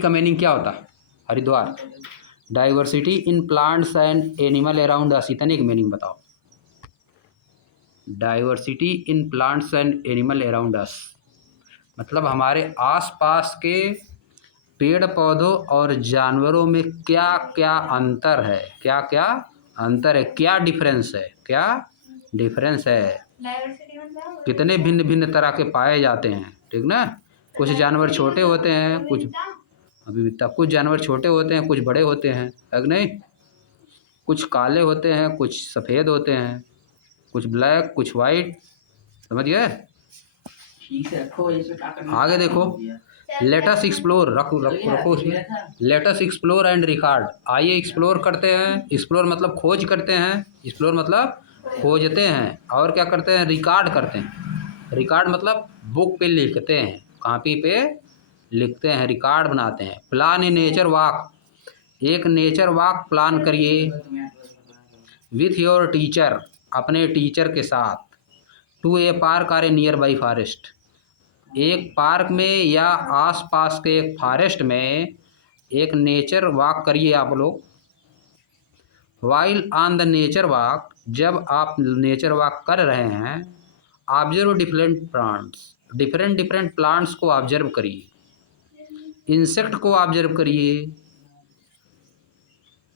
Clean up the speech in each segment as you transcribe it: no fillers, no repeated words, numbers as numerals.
का मीनिंग क्या होता है? Haridwar. Diversity in plants and animal around us, इतने की मीनिंग बताओ। Diversity in plants and animal around us मतलब हमारे आसपास के पेड़ पौधों और जानवरों में क्या क्या अंतर है, क्या क्या अंतर है, क्या डिफरेंस है, क्या डिफरेंस है, कितने भिन्न भिन्न तरह के पाए जाते हैं, ठीक ना। कुछ जानवर छोटे होते हैं, कुछ विविधता, कुछ जानवर छोटे होते हैं, कुछ बड़े होते हैं, है कि नहीं। कुछ काले होते हैं, कुछ सफ़ेद होते हैं, कुछ ब्लैक, कुछ वाइट, समझ गए। आगे देखो, लेटस एक्सप्लोर, रखो उसमें, लेटस एक्सप्लोर एंड रिकॉर्ड। आइए एक्सप्लोर करते हैं। एक्सप्लोर मतलब खोज करते हैं, एक्सप्लोर मतलब खोजते हैं, और क्या करते हैं, रिकॉर्ड करते हैं। रिकॉर्ड मतलब बुक पे लिखते हैं, कॉपी पे लिखते हैं, रिकॉर्ड बनाते हैं। प्लान ए नेचर वॉक, एक नेचर वॉक प्लान करिए विथ योर टीचर, अपने टीचर के साथ। To a park or a nearby forest, एक पार्क में या आसपास के एक फॉरेस्ट में एक नेचर वॉक करिए आप लोग। While on the nature walk, जब आप नेचर वॉक कर रहे हैं, observe different plants, different different plants को ऑब्जर्व करिए। इंसेक्ट को ऑब्जर्व करिए।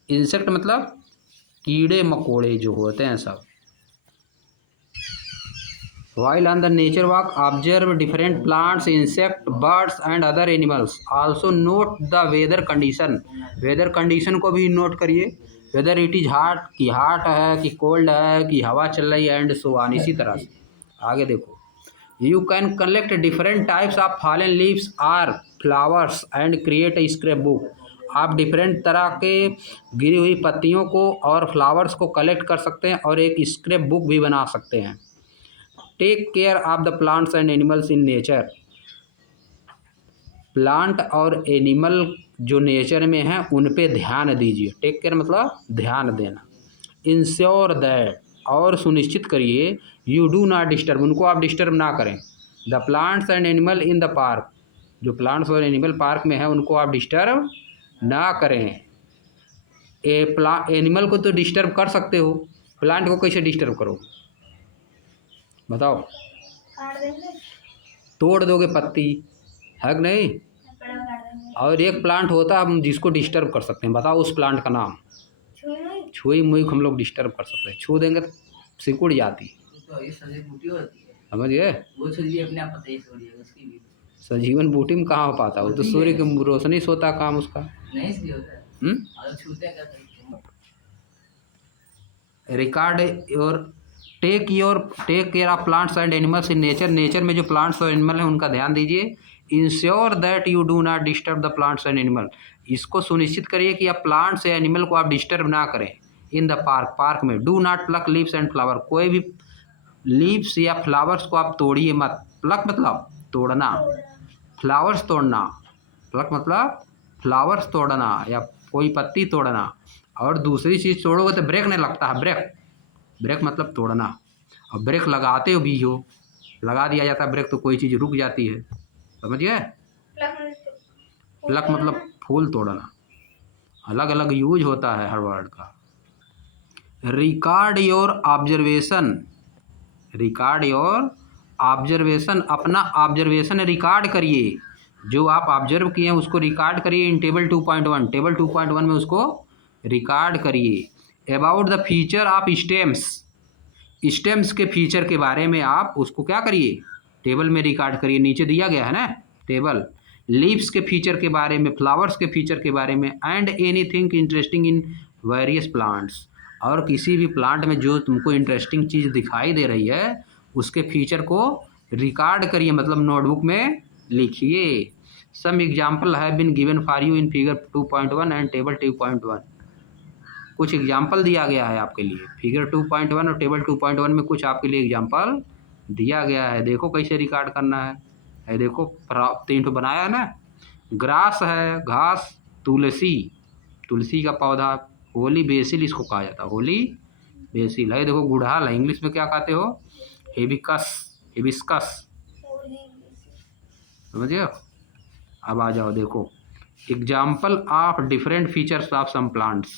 इंसेक्ट मतलब कीड़े मकोड़े जो होते हैं सब। While on the nature walk, observe different plants, insect, birds and other animals. Also note the weather condition. Weather condition को भी नोट करिए। वेदर इट इज़ हॉट, कि हॉट है कि कोल्ड है कि हवा चल रही है, एंड सो ऑन। इसी तरह से आगे देखो, you can collect different types of fallen leaves or flowers and create a scrapbook. आप डिफरेंट तरह के गिरी हुई पत्तियों को और फ्लावर्स को कलेक्ट कर सकते हैं और एक स्क्रैप बुक भी बना सकते हैं। Take care of the plants and animals in nature, plant और एनिमल जो नेचर में हैं उन पे ध्यान दीजिए। टेक केयर मतलब ध्यान देना। इंश्योर दैट, और सुनिश्चित करिए, यू डू नॉट डिस्टर्ब, उनको आप डिस्टर्ब ना करें। The plants and animal in the park, जो प्लांट्स और एनिमल पार्क में है उनको आप डिस्टर्ब ना करें। एनिमल को तो डिस्टर्ब कर सकते हो, प्लांट को कैसे डिस्टर्ब करो बताओ। तोड़ दोगे पत्ती, है कि नहीं। और एक प्लांट होता है हम जिसको डिस्टर्ब कर सकते हैं, बताओ उस प्लांट का नाम। छुई मुई हम लोग डिस्टर्ब कर सकते हैं, छू देंगे तो सिकुड़ जाती, समझ गए। सजीवन बूटी में कहाँ हो पाता, वो तो सूर्य की रोशनी से होता काम उसका। रिकॉर्ड और take care of plants and animals in nature, nature में जो प्लांट्स और एनिमल हैं उनका ध्यान दीजिए। Ensure that you do not disturb the plants and animal, इसको सुनिश्चित करिए कि आप प्लांट्स या एनिमल को आप डिस्टर्ब ना करें। इन द पार्क, पार्क में। Do not plug leaves and flower, कोई भी लीव्स या फ्लावर्स को आप तोड़िए मत। प्लक मतलब तोड़ना, फ्लावर्स तोड़ना, प्लक मतलब फ्लावर्स तोड़ना या कोई पत्ती तोड़ना। और दूसरी चीज़ तोड़ोगे तो ब्रेक नहीं लगता है, ब्रेक, ब्रेक मतलब तोड़ना। और ब्रेक लगाते हो भी हो, लगा दिया जाता है ब्रेक तो कोई चीज़ रुक जाती है, समझिए। प्लक मतलब फूल तोड़ना, अलग अलग यूज होता है हर वर्ड का। Record your observation, record your observation, अपना ऑब्जर्वेशन रिकॉर्ड करिए। जो आप ऑब्जर्व किए हैं उसको रिकॉर्ड करिए इन टेबल 2.1, टेबल 2.1 में उसको रिकॉर्ड करिए। About the feature of stems, stems के फीचर के बारे में आप उसको क्या करिए, टेबल में रिकॉर्ड करिए, नीचे दिया गया है ना टेबल। लीव्स के फीचर के बारे में, फ्लावर्स के फीचर के बारे में, and anything interesting in various plants, और किसी भी प्लांट में जो तुमको इंटरेस्टिंग चीज़ दिखाई दे रही है उसके फीचर को रिकॉर्ड करिए, मतलब नोटबुक में लिखिए। Some example have been given for you in figure 2.1 and table 2.1, कुछ एग्जाम्पल दिया गया है आपके लिए। फिगर 2.1 और टेबल 2.1 में कुछ आपके लिए एग्जाम्पल दिया गया है, देखो कैसे रिकॉर्ड करना है। देखो 3 बनाया है ना, ग्रास है घास, तुलसी, तुलसी का पौधा, होली बेसिल इसको कहा जाता है, होली बेसिल है। देखो गुड़हल है, इंग्लिश में क्या कहते हो, हेबिस्कस, हेबिस्कस, समझिए। अब आ जाओ देखो, example of different features of some plants.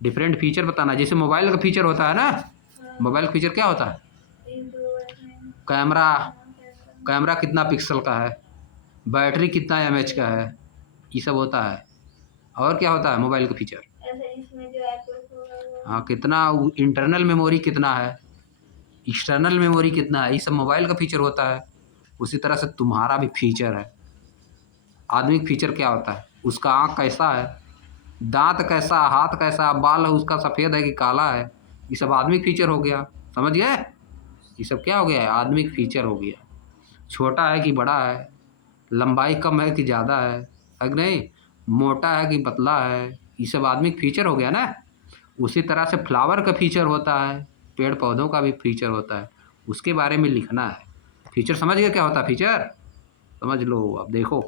Different feature बताना, जैसे मोबाइल का फीचर होता है ना, मोबाइल का फीचर क्या होता है? कैमरा, कैमरा कितना पिक्सल का है, बैटरी कितना एमएच का है, ये सब होता है। और क्या होता है मोबाइल का फीचर? हाँ, कितना इंटरनल मेमोरी कितना है, एक्सटर्नल मेमोरी कितना है, ये सब मोबाइल का फीचर होता है। उसी तरह से तुम्हारा भी फीचर है। आदमी का फीचर क्या होता है? उसका आँख कैसा है, दांत कैसा, हाथ कैसा, बाल उसका सफ़ेद है कि काला है, ये सब आदमी का फीचर हो गया। समझ गए? ये सब क्या हो गया है? आदमी का फीचर हो गया। छोटा है कि बड़ा है, लंबाई कम है कि ज़्यादा है कि नहीं, मोटा है कि पतला है, ये सब आदमी का फीचर हो गया ना। उसी तरह से फ्लावर का फीचर होता है, पेड़ पौधों का भी फीचर होता है, उसके बारे में लिखना है। फीचर समझ गए क्या होता है फीचर? समझ लो। अब देखो,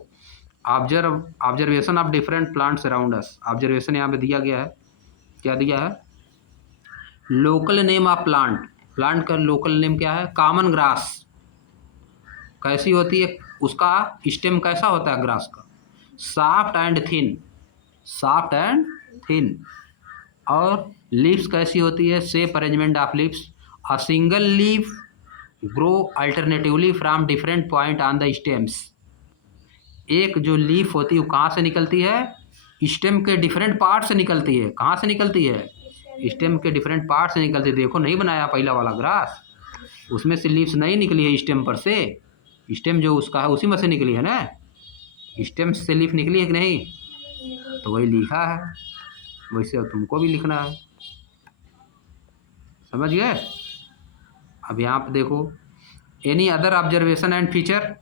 observation of different plants around us. Observation यहाँ पे दिया गया है, क्या दिया है? Local name of plant. Plant का लोकल नेम क्या है? Common grass. कैसी होती है? उसका स्टेम कैसा होता है ग्रास का? Soft and thin, soft and thin. और लीव्स कैसी होती है? Shape arrangement of leaves. A single leaf grow alternatively from different point on the stems. एक जो लीफ होती है वो कहाँ से निकलती है? स्टेम के डिफरेंट पार्ट से निकलती है। कहाँ से निकलती है? स्टेम के डिफरेंट पार्ट से निकलती है। देखो नहीं बनाया पहला वाला ग्रास, उसमें से लीव्स नहीं निकली है स्टेम पर से, स्टेम जो उसका है उसी में से निकली है ना। स्टेम से लीफ निकली है कि नहीं? तो वही लिखा है, वैसे तुमको भी लिखना है। समझ गए? अब यहाँ पे देखो, any other observation and feature,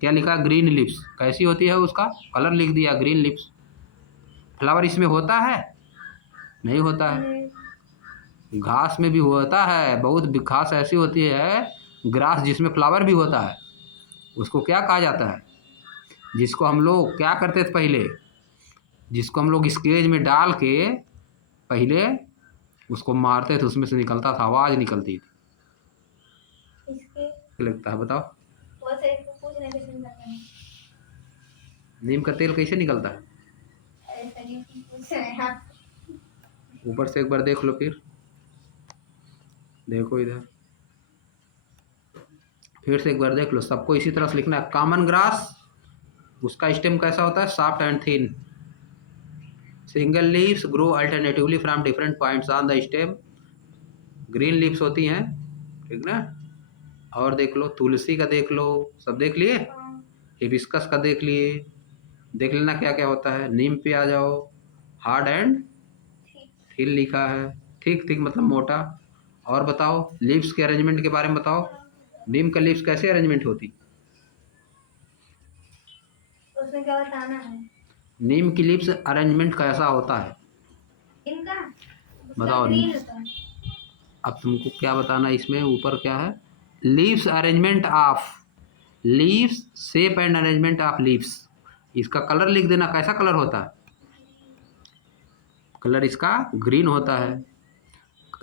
क्या लिखा? Green lips. कैसी होती है? उसका कलर लिख दिया, ग्रीन लिप्स। फ्लावर इसमें होता है? नहीं होता है। घास में भी होता है, बहुत घास ऐसी होती है ग्रास जिसमें फ्लावर भी होता है। उसको क्या कहा जाता है? जिसको हम लोग क्या करते थे पहले, जिसको हम लोग स्केज में डाल के पहले उसको मारते थे, उसमें से निकलता था, आवाज़ निकलती थी। क्या लगता है बताओ? नीम का तेल कैसे निकलता है? ऊपर से एक बार देख लो, फिर देखो इधर, फिर से एक बार देख लो। सबको इसी तरह से लिखना है। कॉमन ग्रास, उसका स्टेम कैसा होता है? Soft and thin. Single leaves grow alternatively from different points on the stem. Green leaves होती हैं, ठीक ना। और देख लो, तुलसी का देख लो, सब देख लिए। हिबिस्कस का देख लिए, देख लेना क्या क्या होता है। नीम पे आ जाओ, हार्ड एंड थिन लिखा है। ठीक ठीक मतलब मोटा। और बताओ लीव्स के अरेंजमेंट के बारे में बताओ। नीम का लीव्स कैसे अरेंजमेंट होती? उसमें क्या बताना है? नीम की लीव्स अरेंजमेंट कैसा होता है? इनका बताओ। अब तुमको क्या बताना इसमें, ऊपर क्या है? Leaves arrangement of leaves, shape and arrangement of leaves. इसका कलर लिख देना, कैसा कलर होता है? कलर इसका ग्रीन होता है।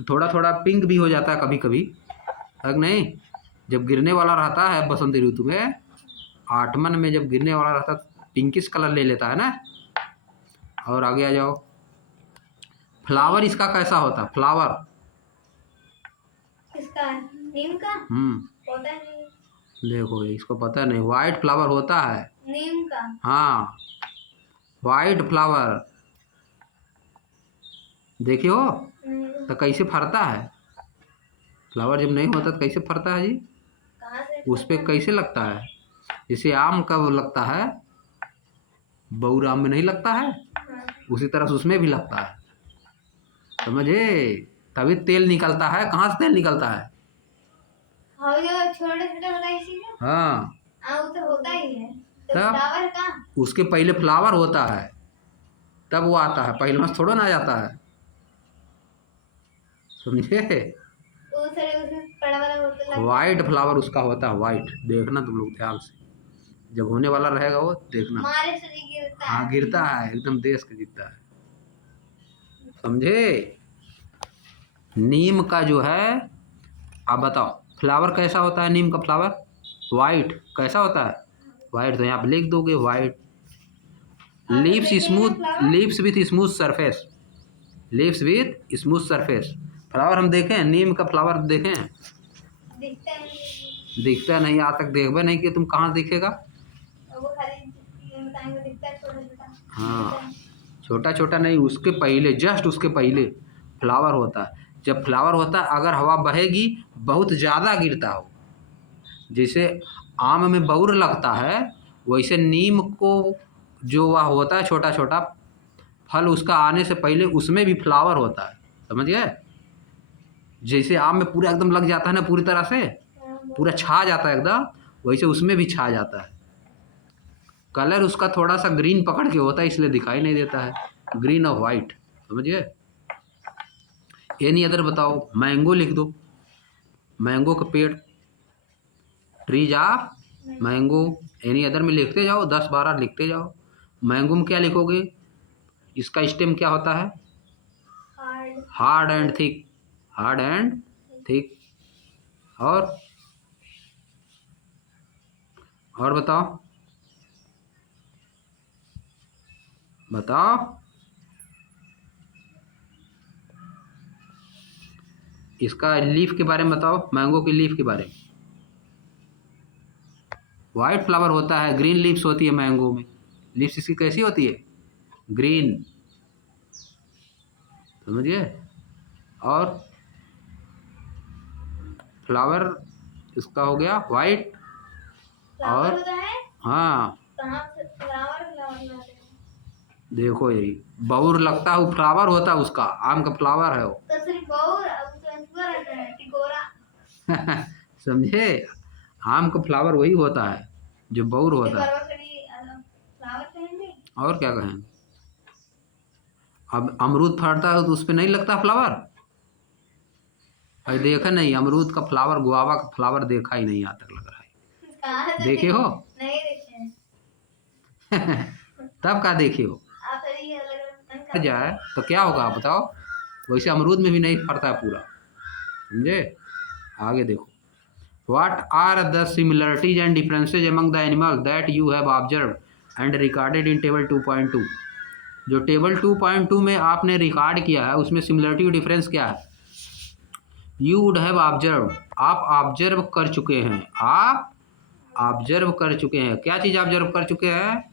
थोड़ा थोड़ा पिंक भी हो जाता है कभी कभी, है कि नहीं। जब गिरने वाला रहता है बसंत ऋतु में, आठमन में जब गिरने वाला रहता है पिंकिश कलर ले लेता है ना। और आगे आ जाओ, फ्लावर इसका कैसा होता है? फ्लावर इसका नीम का होता नहीं। देखो इसको पता नहीं, वाइट फ्लावर होता है नीम का। हाँ, वाइट फ्लावर देखियो। तो कैसे फरता है फ्लावर? जब नहीं होता तो कैसे फरता है जी? कहाँ से? उस पर कैसे लगता है? जैसे आम का वो लगता है, बऊर आम में नहीं लगता है, उसी तरह से उसमें भी लगता है। समझे? तभी तेल निकलता है। कहाँ से तेल निकलता है? हाँ, जो छोटे छोटे होता है इसी में। हाँ, वो तो होता ही है। तो तब फ्लावर का उसके पहले फ्लावर होता है, तब वो आता है, पहले में थोड़ा ना जाता है। समझे? उसमें बड़ा वाला होता है। वाइट फ्लावर उसका होता है, वाइट। देखना तुम लोग ध्यान से, जब होने वाला रहेगा वो देखना। हमारे से गिरता है। हाँ गिरता है, एकदम देश का गिरता है। समझे? नीम का जो है, आप बताओ फ्लावर कैसा होता है? नीम का फ्लावर वाइट कैसा होता है? वाइट। तो यहाँ पे लिख दोगे white. Leaves smooth, leaves with smooth surface, leaves with smooth surface. Flower हम देखें, नीम का फ्लावर देखें, दिखता नहीं। दिखता नहीं, आज तक देखबे नहीं कि तुम कहाँ दिखेगा। वो खाली बताएंगे दिखता है छोटा छोटा। हाँ, छोटा छोटा नहीं, उसके पहले, जस्ट उसके पहले फ्लावर होता है। जब फ्लावर होता है, अगर हवा बहेगी बहुत ज़्यादा गिरता हो, जैसे आम में बौर लगता है, वैसे नीम को जो वह होता है छोटा छोटा फल, उसका आने से पहले उसमें भी फ्लावर होता है, समझ गए। जैसे आम में पूरा एकदम लग जाता है ना, पूरी तरह से पूरा छा जाता है एकदम, वैसे उसमें भी छा जाता है। कलर उसका थोड़ा सा ग्रीन पकड़ के होता है, इसलिए दिखाई नहीं देता है, ग्रीन और वाइट, समझ गए। एनी अदर बताओ, मैंगो लिख दो, मैंगो का पेड़, trees of mango. Any other में लिखते जाओ, 10-12 लिखते जाओ। मैंगो में क्या लिखोगे, इसका स्टेम क्या होता है, hard and thick, hard and thick. और बताओ बताओ, इसका लीफ के बारे में बताओ, मैंगो की लीफ के बारे में। वाइट फ्लावर होता है, ग्रीन लीव्स होती है मैंगो में। लीव्स इसकी कैसी होती है, ग्रीन, समझिए। और फ्लावर इसका हो गया वाइट। फ्लावर और होता है, हाँ, कहाँ से फ्लावर फ्लावर लाते हैं? देखो यही बौर लगता है, वो फ्लावर होता है उसका, आम का फ्लावर है वो। तो सिर्फ बौर, अब तो अंकुर रहता है, टिकोरा। समझे, आम का फ्लावर वही होता है जो बौर होता है। फ्लावर कहेंगे। और क्या कहें, अब अमरूद फड़ता है तो उस पर नहीं लगता फ्लावर, भाई देखा नहीं, अमरूद का फ्लावर, गुआवा का फ्लावर देखा ही नहीं आज तक, लग रहा है। कहाँ से देखे हो? नहीं देखे हैं। तब का देखे हो, आप फिर ये अलग जाए तो क्या होगा आप बताओ। वैसे अमरूद में भी नहीं फड़ता है पूरा, समझे। आगे देखो, what are the similarities and differences among the animal that you have observe and recorded in table 2.2। जो टेबल 2.2 में आपने रिकॉर्ड किया है, उसमें सिमिलरिटी और डिफरेंस क्या है। यू वुड हैव ऑब्जर्व, आप ऑब्जर्व कर चुके हैं, आप ऑब्जर्व कर चुके हैं, क्या चीज़ ऑब्जर्व कर चुके हैं,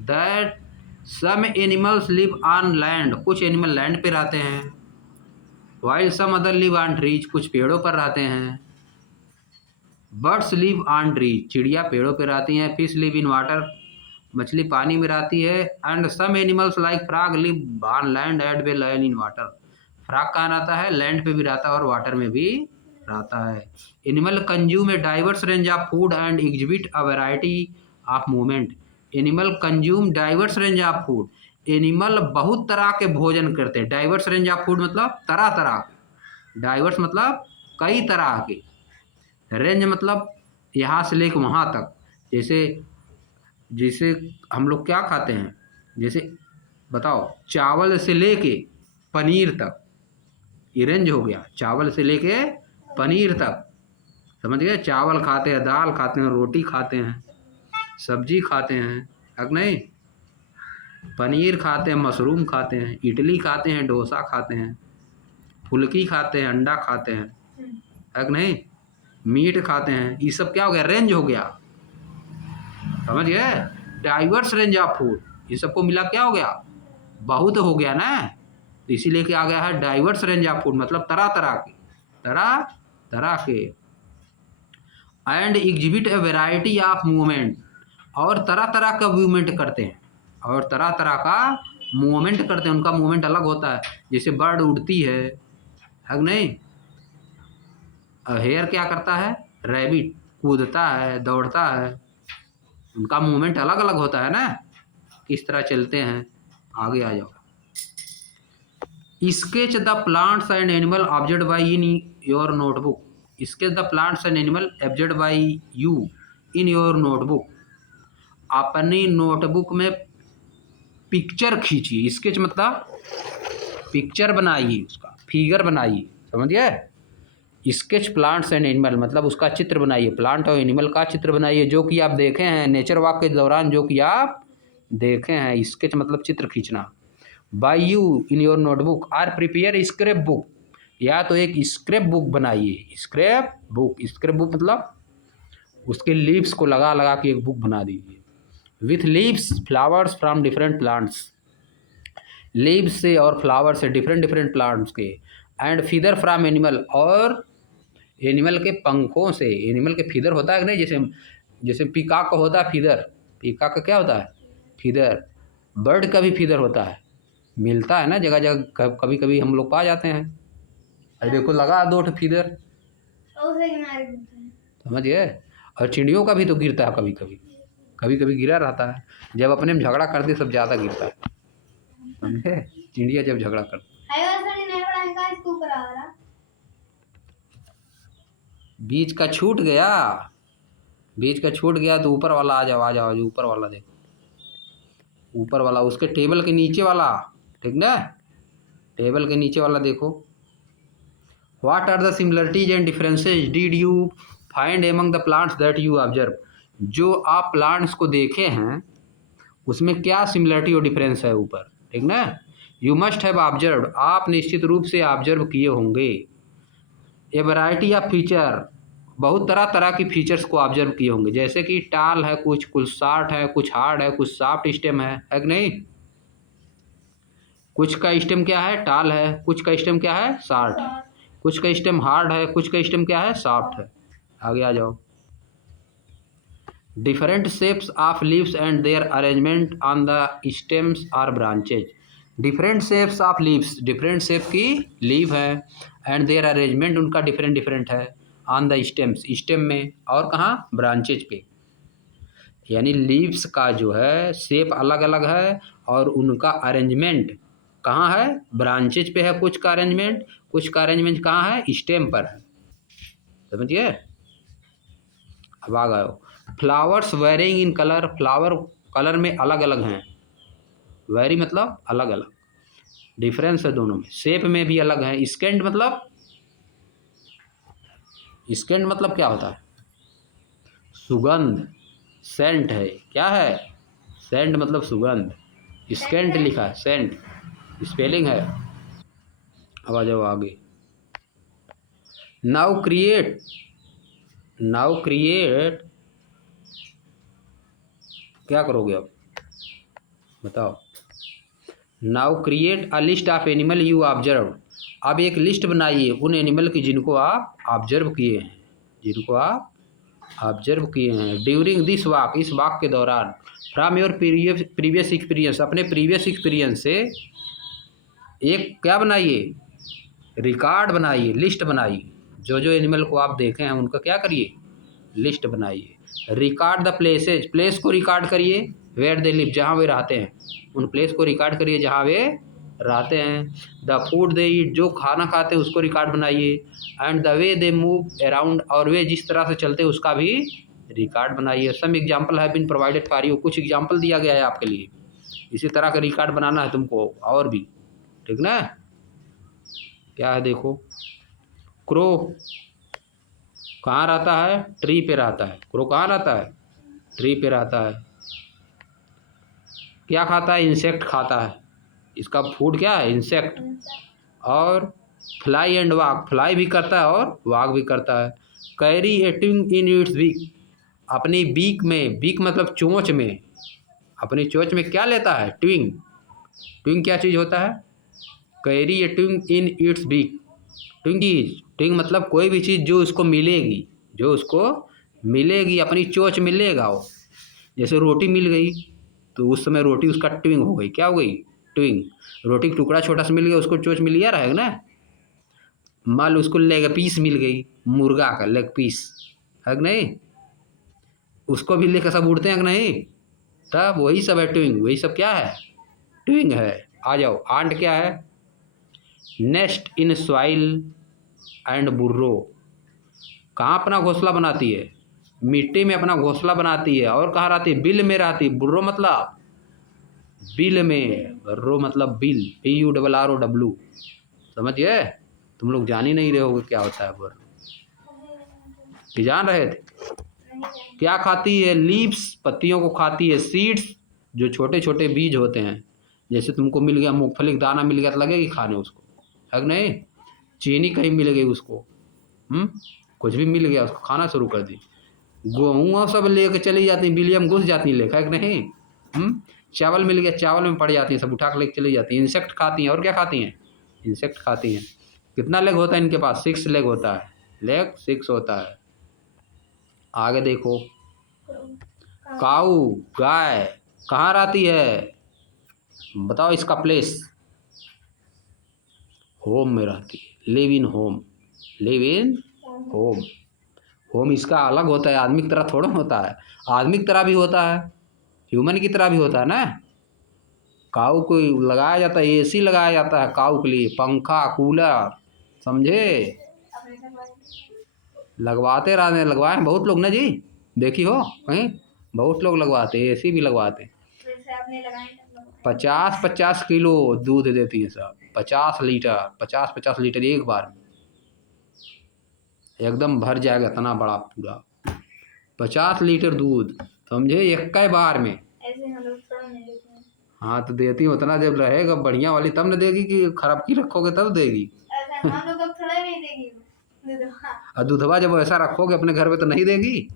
that some animals live on land, कुछ एनिमल लैंड पे रहते हैं, while some other live on trees, कुछ पेड़ों पर रहते हैं, बर्ड्स लिव ऑन ट्रीज, चिड़िया पेड़ों पे रहती हैं, फिश लिव इन वाटर, मछली पानी में रहती है, and some animals like frog live on land and well in water. Frog कहाँ रहता है, लैंड पे भी रहता है और वाटर में भी रहता है। Animal consume a diverse range of food and exhibit a variety of movement. Animal consume diverse range of food, animal बहुत तरह के भोजन करते हैं। डाइवर्स रेंज ऑफ फूड मतलब तरह तरह के, डाइवर्स मतलब कई तरह के, रेंज मतलब यहाँ से लेकर वहाँ तक। जैसे जैसे हम लोग क्या खाते हैं, जैसे बताओ, चावल से लेके पनीर तक, ये रेंज हो गया, चावल से लेके पनीर तक, समझ गए। चावल खाते हैं, दाल खाते हैं, रोटी खाते हैं, सब्जी खाते हैं, है कि नहीं, पनीर खाते हैं, मशरूम खाते हैं, इडली खाते हैं, डोसा खाते हैं, फुल्की खाते हैं, अंडा खाते हैं, है कि नहीं, मीट खाते हैं। ये सब क्या हो गया, रेंज हो गया, समझ गए। डाइवर्स रेंज ऑफ फूड, ये सबको मिला क्या हो गया, बहुत हो गया ना, इसीलिए क्या आ गया है, डाइवर्स रेंज ऑफ फूड, मतलब तरह तरह के, तरह तरह के। And exhibit a variety of movement, और तरह तरह का मूवमेंट करते हैं, और तरह तरह का मूवमेंट करते हैं, उनका मूवमेंट अलग होता है। जैसे बर्ड उड़ती है कि नहीं, हेयर क्या करता है, रैबिट कूदता है, दौड़ता है, उनका मूवमेंट अलग अलग होता है ना, किस तरह चलते हैं। आगे आ जाओ, sketch the plants and animal observed bye in your notebook. Sketch the plants and animal observed bye you in your notebook. अपनी नोटबुक में पिक्चर खींचिए, स्केच मतलब पिक्चर बनाइए, उसका फिगर बनाइए, समझिए। स्केच प्लांट्स एंड एनिमल मतलब उसका चित्र बनाइए, प्लांट और एनिमल का चित्र बनाइए, जो कि आप देखे हैं नेचर वॉक के दौरान, जो कि आप देखे हैं, स्केच मतलब चित्र खींचना। By you in your notebook or prepare scrapbook, या तो एक स्क्रैप बुक बनाइए। स्क्रैप बुक मतलब उसके लीव्स को लगा लगा के एक बुक बना दीजिए। With leaves flowers from different plants, leaves से और फ्लावर से डिफरेंट डिफरेंट प्लांट्स के। एंड फीदर फ्रॉम एनिमल, और एनिमल के पंखों से। एनिमल के फीदर होता है कि नहीं, जैसे जैसे पीकॉक का होता है फीदर, पीकॉक का क्या होता है फीदर। बर्ड का भी फीदर होता है, मिलता है ना जगह जगह, कभी कभी हम लोग पा जाते हैं। अरे देखो लगा 2 फीदर, और उसे किनारे गिरते हैं। समझ गए। और चिड़ियों का भी तो गिरता है कभी कभी, कभी कभी गिरा रहता है। जब अपने में झगड़ा करती सब ज़्यादा गिरता है, समझे। चिड़िया जब झगड़ा करती, हाय वाला नहीं पड़ा है, इसके ऊपर आ रहा। बीच का छूट गया, बीच का छूट गया तो ऊपर वाला आ जाओ, आ जाओ, ऊपर वाला देखो, ऊपर वाला उसके टेबल के नीचे वाला, ठीक ना, टेबल के नीचे वाला देखो। What are the similarities and differences did you find among the plants that you observe, जो आप प्लांट्स को देखे हैं उसमें क्या सिमिलरिटी और डिफरेंस है ऊपर, ठीक ना। यू मस्ट हैव ऑब्जर्व्ड, आप निश्चित रूप से ऑब्जर्व किए होंगे। ए वैरायटी ऑफ फीचर, बहुत तरह तरह की फीचर्स को ऑब्जर्व किए होंगे, जैसे कि टाल है, कुछ शार्ट है, कुछ हार्ड है, कुछ सॉफ्ट स्टेम है कि नहीं। कुछ का स्टेम क्या है, टाल है, कुछ का स्टेम क्या है, शार्ट है, कुछ का स्टेम हार्ड है, कुछ का स्टेम क्या है, सॉफ्ट है। आगे आ जाओ। Different shapes of leaves and their arrangement on the stems और branches, different shapes of leaves, different shape की लीव है, एंड देयर अरेंजमेंट उनका डिफरेंट डिफरेंट है, ऑन द स्टेम्स, स्टेम में, और कहाँ, ब्रांचेज पे। यानी लीव्स का जो है शेप अलग अलग है, और उनका अरेंजमेंट कहाँ है, ब्रांचेज पे है कुछ का अरेंजमेंट, कुछ का अरेंजमेंट कहाँ है, स्टेम पर है, समझिए। अब आ गए। Flowers varying in colour, flower colour में अलग अलग हैं, वेरी मतलब अलग अलग, डिफरेंस है दोनों में। शेप में भी अलग है। स्केंड मतलब, स्केंड मतलब क्या होता है, सुगंध, सेंट है, क्या है, सेंट मतलब सुगंध, स्केंट लिखा है, सेंट स्पेलिंग है। अब आ जाओ आगे। नाउ क्रिएट, नाउ क्रिएट क्या करोगे अब बताओ। Now create a list of animal you observe, अब एक लिस्ट बनाइए उन एनिमल की जिनको आप ऑब्जर्व किए हैं, जिनको आप ऑब्जर्व किए हैं। ड्यूरिंग दिस वॉक, इस वॉक के दौरान। फ्रॉम योर प्रीवियस एक्सपीरियंस, अपने प्रीवियस एक्सपीरियंस से एक क्या बनाइए, रिकॉर्ड बनाइए, लिस्ट बनाइए। जो जो एनिमल को आप देखे हैं उनका क्या करिए, लिस्ट बनाइए। रिकॉर्ड द प्लेसेज, प्लेस को रिकॉर्ड करिए, वेयर दे लिव, जहाँ वे रहते हैं, उन प्लेस को रिकॉर्ड करिए जहाँ वे रहते हैं। द फूड दे ईट, जो खाना खाते हैं उसको रिकॉर्ड बनाइए। And the way they move around, और वे जिस तरह से चलते हैं उसका भी रिकॉर्ड बनाइए। Some example have been provided for you, कुछ एग्जाम्पल दिया गया है आपके लिए, इसी तरह का रिकॉर्ड बनाना है तुमको और भी, ठीक ना। क्या है देखो, क्रो कहाँ रहता है, ट्री पे रहता है। क्रो कहाँ रहता है, ट्री पे रहता है। क्या खाता है, इंसेक्ट खाता है, इसका फूड क्या है, इंसेक्ट। और फ्लाई एंड वाक, फ्लाई भी करता है और वाक भी करता है। Carry a twig in its beak, अपनी बीक में, बीक मतलब चोंच में, अपनी चोंच में क्या लेता है, ट्विंग। ट्विंग क्या चीज़ होता है, carry a twig in its beak, twig मतलब कोई भी चीज़ जो उसको मिलेगी, जो उसको मिलेगी, अपनी चोंच में लेगा वो। जैसे रोटी मिल गई तो उस समय रोटी उसका ट्विंग हो गई, क्या हो गई, ट्विंग। रोटी का टुकड़ा छोटा सा मिल गया, उसको चोंच में लिया रहेगा ना। मान लो उसको लेग पीस मिल गई, मुर्गा का लेग पीस है कि नहीं, उसको भी लेकर सब उड़ते हैं कि नहीं, तब वही सब है ट्विंग, वही सब क्या है, ट्विंग है। आ जाओ, आंट क्या है, नेस्ट इन सॉइल एंड बुर्रो, कहाँ अपना घोंसला बनाती है, मिट्टी में अपना घोंसला बनाती है। और कहाँ रहती है, बिल में रहती है। बुर्रो मतलब बिल में, रो मतलब बिल, PURROW, समझ गए। तुम लोग जान ही नहीं रहे होगे क्या होता है बुर्रो, कि जान रहे थे। क्या खाती है, लीव्स, पत्तियों को खाती है। सीड्स, जो छोटे छोटे बीज होते हैं, जैसे तुमको मिल गया मूंगफली का दाना मिल गया तो लगेगी खाने उसको, है कि नहीं? चीनी कहीं मिल गई उसको, कुछ भी मिल गया उसको खाना शुरू कर दी। गेहूँ सब लेके चली जाती, बिलिया में घुस जाती लेकर, है कि नहीं? चावल मिल गया, चावल में पड़ जाती हैं, सब उठा कर लेके चली जाती हैं। इंसेक्ट खाती हैं, और क्या खाती हैं? इंसेक्ट खाती हैं। कितना लेग होता है इनके पास? 6 लेग होता है, लेग 6 होता है। आगे देखो, काऊ गाय कहाँ रहती है? बताओ इसका प्लेस। होम में रहती है, live in home, live in home. Home इसका अलग होता है, आदमी की तरह थोड़ा होता है। आदमी की तरह भी होता है, ह्यूमन की तरह भी होता है ना। काऊ को लगाया जाता है, एसी लगाया जाता है काऊ के लिए, पंखा कूलर, समझे? लगवाते रहते, लगवाए हैं बहुत लोग ना जी, देखी हो कहीं? बहुत लोग लगवाते, एसी भी लगवाते। 50-50 किलो दूध देती है सब, 50 लीटर, 50-50 लीटर एक बार में, एकदम भर जाएगा इतना बड़ा पूरा 50 लीटर दूध, समझे? एक बार में। ऐसे हम लोग थोड़ा नहीं देते हैं। हाँ तो देती उतना, जब रहेगा बढ़िया वाली तब न देगी, कि खराब की रखोगे तब देगी। ऐसे हम लोग अब थोड़ा नहीं देगी दूधवा। और दूधवा जब ऐसा रखोगे अपने घर पे तो नहीं देगी,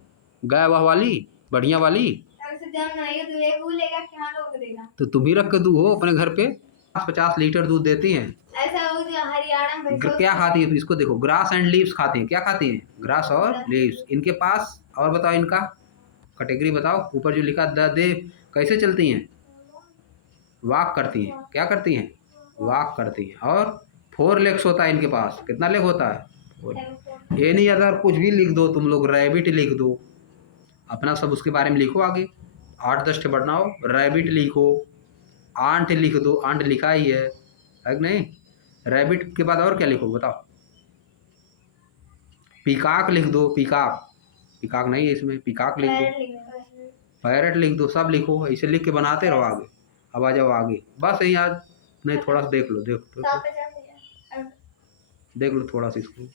गाय वाह वाली बढ़िया वाली। ऐसे जब नहीं दूध वो लेगा कि हम लोग देगा, तो तुम ही रख के दूहो अपने घर पे। 50 लीटर दूध देती हैं। ऐसा वो जो हरियाणा में क्या खाती है तो इसको देखो, ग्रास एंड लीव्स खाती हैं। क्या खाती हैं? ग्रास और लीव्स इनके पास। और बताओ इनका कैटेगरी बताओ, ऊपर जो लिखा दे कैसे चलती हैं? वॉक करती हैं। क्या करती हैं? वॉक करती हैं। और 4 लेग्स होता है इनके पास। कितना लेग होता है? 4। ये नहीं, अगर कुछ भी लिख दो तुम लोग, रैबिट लिख दो अपना, सब उसके बारे में लिखो आगे, 8-10 ठे बनाओ, रैबिट लिखो, आंट लिख दो, आंट लिखा ही है कि नहीं? रैबिट के बाद और क्या लिखो बताओ? पीकॉक लिख दो, पीकॉक, पीकॉक नहीं है इसमें, पीकॉक लिख दो, पैरट लिख दो, सब लिखो, ऐसे लिख के बनाते रहो आगे। अब आ जाओ आगे, बस यही आज नहीं, थोड़ा सा देख लो, देख लो थोड़ा सा इसको।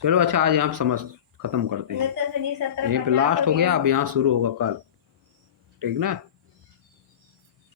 चलो अच्छा, आज यहाँ समझ खत्म करते हैं, यहीं पे लास्ट हो गया, अब यहाँ शुरू होगा कल, ठीक ना?